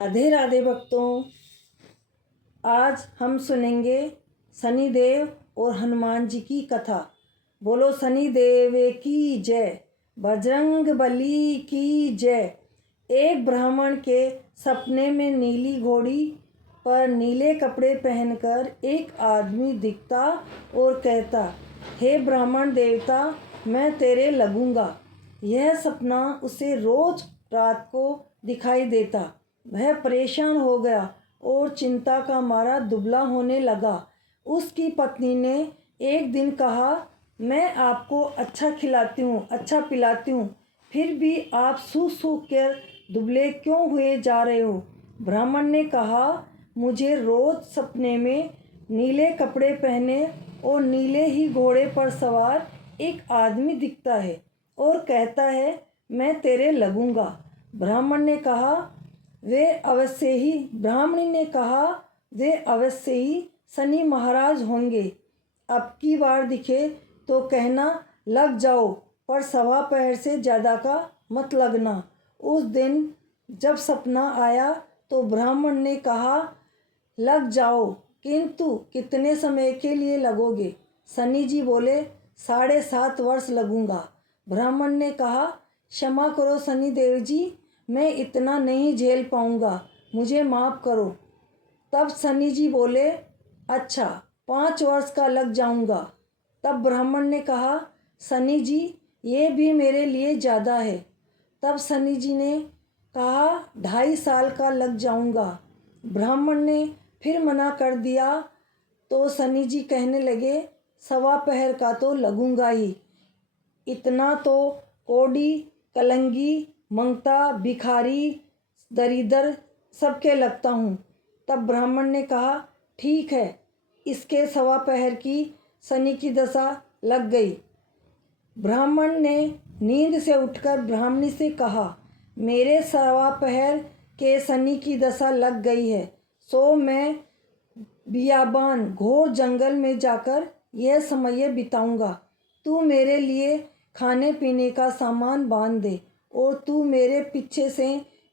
राधे राधे भक्तों, आज हम सुनेंगे शनिदेव और हनुमान जी की कथा। बोलो शनिदेव की जय, बजरंग बली की जय। एक ब्राह्मण के सपने में नीली घोड़ी पर नीले कपड़े पहनकर एक आदमी दिखता और कहता, हे ब्राह्मण देवता, मैं तेरे लगूंगा। यह सपना उसे रोज रात को दिखाई देता। वह परेशान हो गया और चिंता का मारा दुबला होने लगा। उसकी पत्नी ने एक दिन कहा, मैं आपको अच्छा खिलाती हूँ, अच्छा पिलाती हूँ, फिर भी आप सूख सूख कर दुबले क्यों हुए जा रहे हो। ब्राह्मण ने कहा, मुझे रोज सपने में नीले कपड़े पहने और नीले ही घोड़े पर सवार एक आदमी दिखता है और कहता है, मैं तेरे लगूंगा। ब्राह्मणी ने कहा, वे अवश्य ही शनि महाराज होंगे। अब की बार दिखे तो कहना लग जाओ, पर सवा पहर से ज़्यादा का मत लगना। उस दिन जब सपना आया तो ब्राह्मण ने कहा, लग जाओ, किंतु कितने समय के लिए लगोगे। शनि जी बोले, 7.5 वर्ष लगूंगा। ब्राह्मण ने कहा, क्षमा करो शनि देव जी, मैं इतना नहीं झेल पाऊंगा, मुझे माफ़ करो। तब शनि जी बोले, अच्छा 5 वर्ष का लग जाऊंगा। तब ब्राह्मण ने कहा, शनि जी ये भी मेरे लिए ज़्यादा है। तब शनि जी ने कहा, 2.5 साल का लग जाऊंगा। ब्राह्मण ने फिर मना कर दिया तो शनि जी कहने लगे, सवा पहर का तो लगूंगा ही, इतना तो कोड़ी कलंगी मंगता भिखारी दरिद्र सबके लगता हूँ। तब ब्राह्मण ने कहा, ठीक है। इसके सवा पहर की शनि की दशा लग गई। ब्राह्मण ने नींद से उठकर ब्राह्मणी से कहा, मेरे सवा पहर के शनि की दशा लग गई है, सो मैं बियाबान घोर जंगल में जाकर यह समय बिताऊंगा। तू मेरे लिए खाने पीने का सामान बांध दे और तू मेरे पीछे से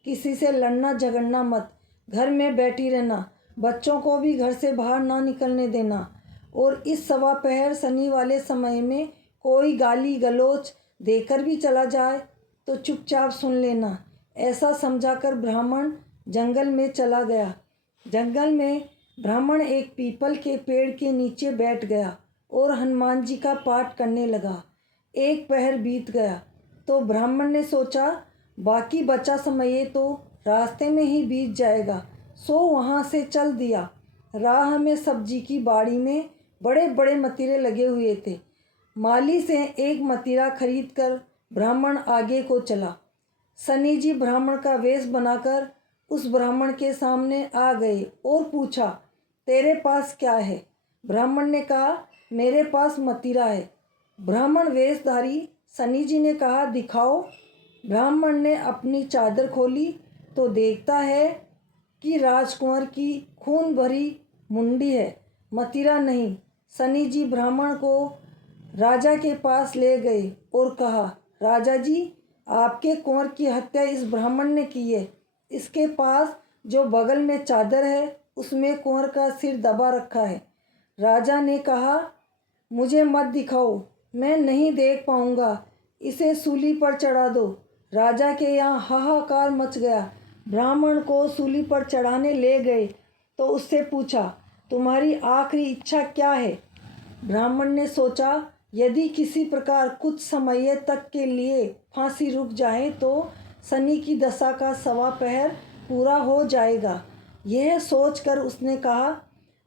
किसी से लड़ना झगड़ना मत, घर में बैठी रहना, बच्चों को भी घर से बाहर ना निकलने देना। और इस सवा पहर शनि वाले समय में कोई गाली गलौज देकर भी चला जाए तो चुपचाप सुन लेना। ऐसा समझाकर ब्राह्मण जंगल में चला गया। जंगल में ब्राह्मण एक पीपल के पेड़ के नीचे बैठ गया और हनुमान जी का पाठ करने लगा। एक पहर बीत गया तो ब्राह्मण ने सोचा, बाकी बचा समय तो रास्ते में ही बीत जाएगा, सो वहाँ से चल दिया। राह में सब्जी की बाड़ी में बड़े बड़े मतीरे लगे हुए थे। माली से एक मतीरा खरीद कर ब्राह्मण आगे को चला। शनि जी ब्राह्मण का वेश बनाकर उस ब्राह्मण के सामने आ गए और पूछा, तेरे पास क्या है। ब्राह्मण ने कहा, मेरे पास मतीरा है। ब्राह्मण वेशधारी शनि जी ने कहा, दिखाओ। ब्राह्मण ने अपनी चादर खोली तो देखता है कि राजकुंवर की खून भरी मुंडी है, मतीरा नहीं। शनि जी ब्राह्मण को राजा के पास ले गए और कहा, राजा जी, आपके कुंवर की हत्या इस ब्राह्मण ने की है। इसके पास जो बगल में चादर है उसमें कुंवर का सिर दबा रखा है। राजा ने कहा, मुझे मत दिखाओ, मैं नहीं देख पाऊंगा, इसे सूली पर चढ़ा दो। राजा के यहाँ हाहाकार मच गया। ब्राह्मण को सूली पर चढ़ाने ले गए तो उससे पूछा, तुम्हारी आखिरी इच्छा क्या है। ब्राह्मण ने सोचा, यदि किसी प्रकार कुछ समय तक के लिए फांसी रुक जाए तो शनि की दशा का सवा पहर पूरा हो जाएगा। यह सोचकर उसने कहा,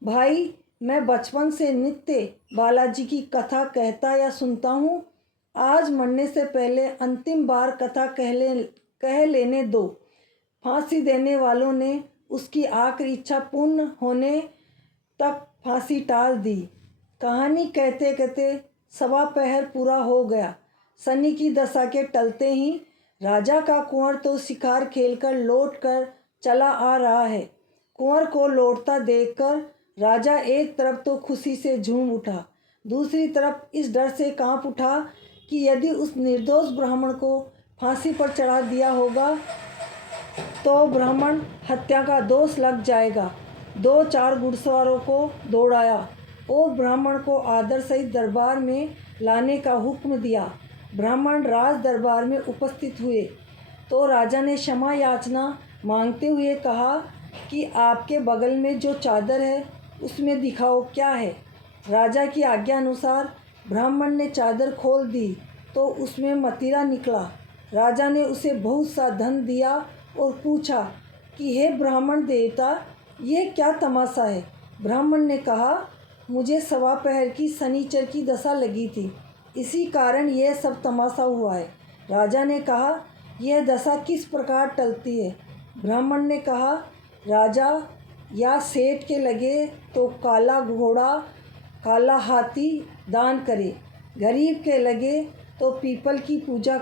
भाई, मैं बचपन से नित्य बालाजी की कथा कहता या सुनता हूँ, आज मरने से पहले अंतिम बार कथा कह लेने दो। फांसी देने वालों ने उसकी आखिरी इच्छा पूर्ण होने तक फांसी टाल दी। कहानी कहते कहते सवा पहर पूरा हो गया। शनि की दशा के टलते ही राजा का कुंवर तो शिकार खेलकर लौट कर चला आ रहा है। कुंवर को लौटता देखकर राजा एक तरफ तो खुशी से झूम उठा, दूसरी तरफ इस डर से कांप उठा कि यदि उस निर्दोष ब्राह्मण को फांसी पर चढ़ा दिया होगा तो ब्राह्मण हत्या का दोष लग जाएगा। 2-4 घुड़सवारों को दौड़ाया और ब्राह्मण को आदर सहित दरबार में लाने का हुक्म दिया। ब्राह्मण राज दरबार में उपस्थित हुए तो राजा ने क्षमा याचना मांगते हुए कहा कि आपके बगल में जो चादर है उसमें दिखाओ क्या है। राजा की आज्ञा अनुसार ब्राह्मण ने चादर खोल दी तो उसमें मदिरा निकला। राजा ने उसे बहुत सा धन दिया और पूछा कि हे ब्राह्मण देवता, ये क्या तमाशा है। ब्राह्मण ने कहा, मुझे सवा पहर की शनिचर की दशा लगी थी, इसी कारण यह सब तमाशा हुआ है। राजा ने कहा, यह दशा किस प्रकार टलती है। ब्राह्मण ने कहा, राजा, या सेठ के लगे तो काला घोड़ा काला हाथी दान करे, गरीब के लगे तो पीपल की पूजा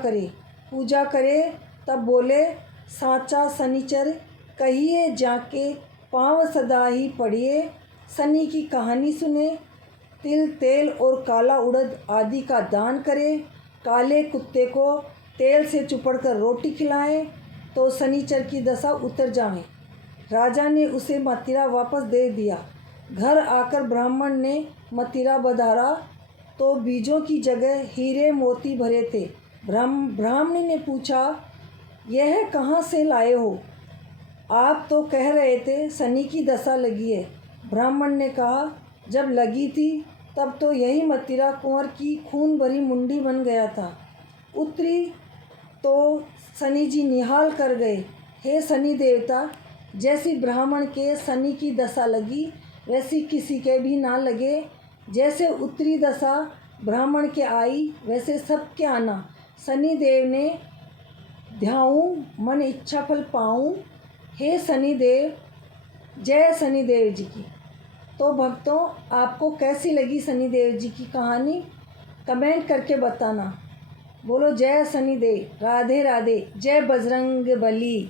करे तब बोले, साचा शनिचर कहिए जाके पाँव सदा ही पड़िए। शनि की कहानी सुने, तिल तेल और काला उड़द आदि का दान करे, काले कुत्ते को तेल से चुपड़कर रोटी खिलाएं तो शनिचर की दशा उतर जाए। राजा ने उसे मदिरा वापस दे दिया। घर आकर ब्राह्मण ने मदिरा बधारा तो बीजों की जगह हीरे मोती भरे थे। ब्राह्मणी ने पूछा, यह कहाँ से लाए हो? आप तो कह रहे थे शनि की दशा लगी है। ब्राह्मण ने कहा, जब लगी थी तब तो यही मदिरा कुंवर की खून भरी मुंडी बन गया था। उतरी तो शनि जी निहाल कर गए। हे शनि देवता, जैसी ब्राह्मण के शनि की दशा लगी वैसी किसी के भी ना लगे। जैसे उत्तरी दशा ब्राह्मण के आई वैसे सबके आना। शनि देव ने ध्याऊं मन इच्छा फल पाऊं। हे शनिदेव, जय शनिदेव जी की। तो भक्तों, आपको कैसी लगी शनिदेव जी की कहानी कमेंट करके बताना। बोलो जय शनिदेव, राधे राधे, जय बजरंग बली।